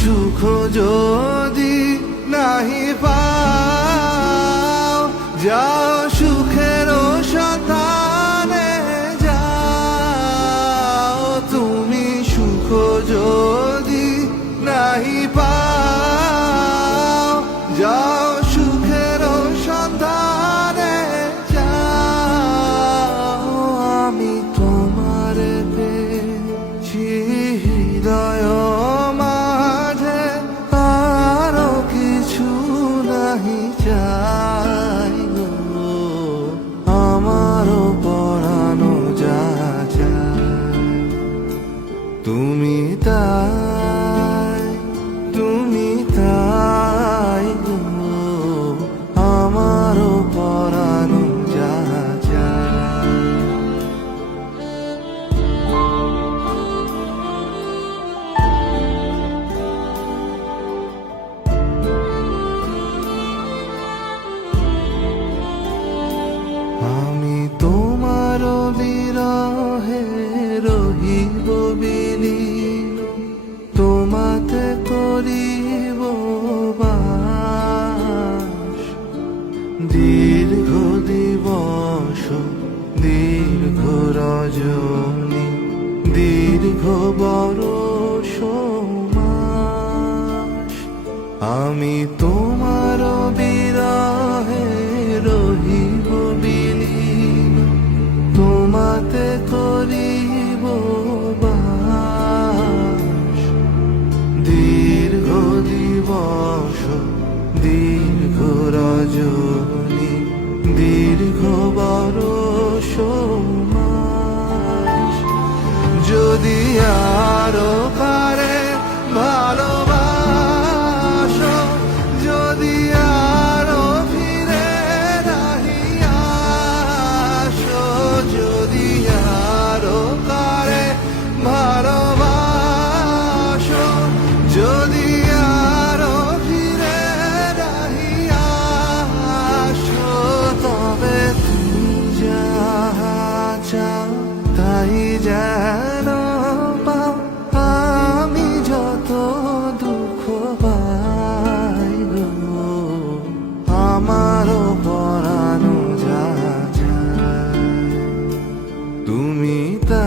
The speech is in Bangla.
সুখ যদি নাহি পাও, যাও সুখের সন্ধানে যাও। তুমি সুখ যদি নাহি পাও, যাও সুখের সন্ধানে যাও। আমি তোমার পেয়েছি হৃদয় মাঝে, আরো কিছু নাহি চাই গো। আমারও পরানো যা চায় তুমি তাই, তুমি তাই গো। আমারও পরানো যা চায়। আমি তোমার বিরহে রহিব বিলীন, তোমাতে করিব বাস। দীর্ঘ দিবস দীর্ঘ রজনী, দীর্ঘ বরষ মাস। আমি তোমার বিরহে রহিব বিলীন, তোমাতে করিব বাস। দীর্ঘ দিবস দীর্ঘ রজনী, দীর্ঘ বরষ মাস। যদি আরো কারে ভালোবাসো, যদি আরো ফিরে নাহি আসো, যদি আরো কারে ভালোবাসো, যদি আরো ফিরে নাহি আসো, তবে তুমি যাহা চাও তাই যেন পাও। আমি যত দুঃখ পাই গো, আমারও পরানো যা চায় তুমি তা